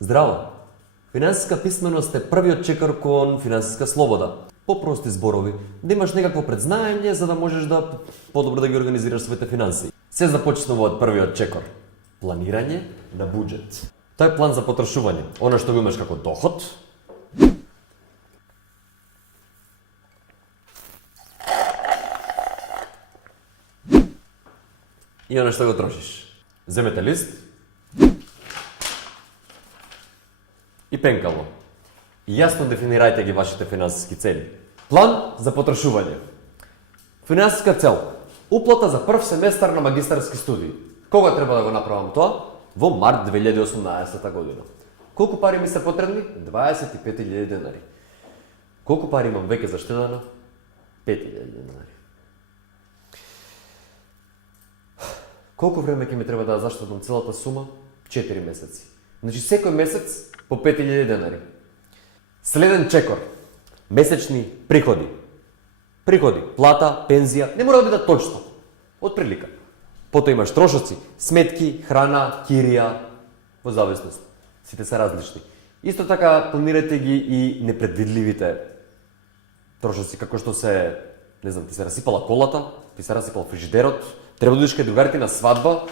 Здраво! Финансиска писменост е првиот чекор кон финансиска слобода. Попрости зборови, да имаш некакво предзнаење за да можеш да подобро да ги организираш своите финанси. Се започнува од првиот чекор. Планирање на буџет. Тоа е план за потрошување. Она што го имаш како доход, и она што го трошиш. Земете лист и пенкало. Јасно дефинирајте ги вашите финансиски цели. План за потрошување. Финансиска цел. Уплата за прв семестар на магистарски студии. Кога треба да го направам тоа? Во март 2018 година. Колку пари ми се потребни? 25.000 денари. Колку пари имам веќе заштедено? 5.000 денари. Колку време ќе ми треба да заштедам целата сума? 4 месеци. Значи секој месец по 5.000 денари. Следен чекор. Месечни приходи. Приходи, плата, пензија, не мора да бидат точно. Од прилика. Потоа имаш трошоци, сметки, храна, кирија, во зависност. Сите се различни. Исто така планирајте ги и непредвидливите трошоци, како што се, не знам, ти се расипала колата, ти се расипал фрижидерот, треба да идеш кај другарите на свадба.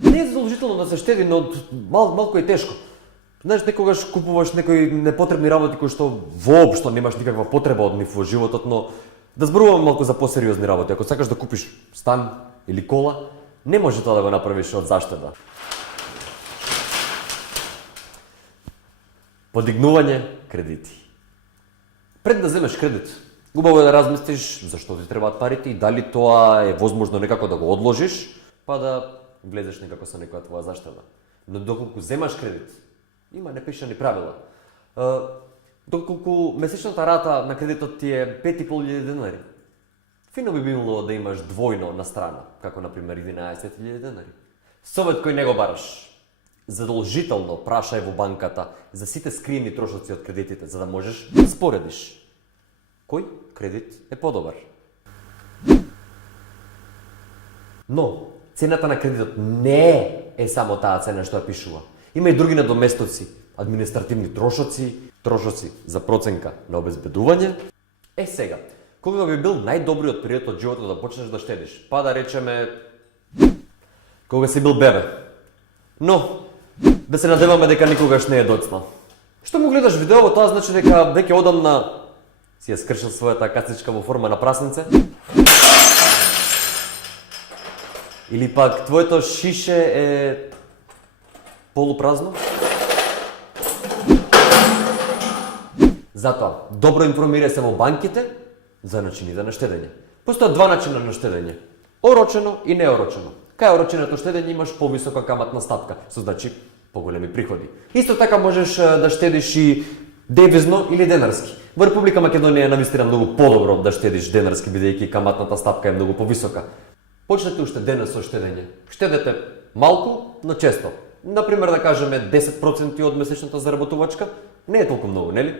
Не е задолжително да се штеди, но малку е тешко. Знаеш, некогаш купуваш некои непотребни работи кои што воопшто немаш никаква потреба од нив во животот, но да зборуваме малку за посериозни работи. Ако сакаш да купиш стан или кола, не може тоа да го направиш од заштеда. Подигнување кредити. Пред да земеш кредит, убаво е да размислиш зашто ти требаат парите и дали тоа е возможно некако да го одложиш, па да влезеш некако со некоја твоја заштеда. Но доколку земаш кредит, има непишани правила. Доколку месечната рата на кредитот ти е 5.500 денари, фино би било да имаш двојно на страна, како например 11.000 денари. Совет кој не го бараш. Задолжително прашај во банката за сите скриени трошоци од кредитите, за да можеш да споредиш кој кредит е подобар. Но цената на кредитот не е само таа цена што ја пишува. Има и други надоместоци, административни трошоци, трошоци за проценка на обезбедување. Сега, кога би бил најдобриот период од животот да почнеш да штедиш? Па да речеме, кога си бил бебе. Но, да се надеваме дека никогаш не е доцна. Што му гледаш видео, тоа значи дека веќе одамна си ја скршил својата кацичка во форма на прасенце? Или пак твоето шише е полупразно? Затоа, добро информирај се во банките за начините на штедење. Постојат два начина на штедење. Орочено и неорочено. Кај ороченото штедење имаш повисока каматна стапка, со значи поголеми приходи. Исто така можеш да штедиш и девизно или денарски. Во Република Македонија е навистина многу подобро да штедиш денарски, бидејќи каматната стапка е многу повисока. Почнете уште денес со штедење. Штедете малку, но често. Например, да кажеме 10% од месечната заработувачка, не е толку многу, нели?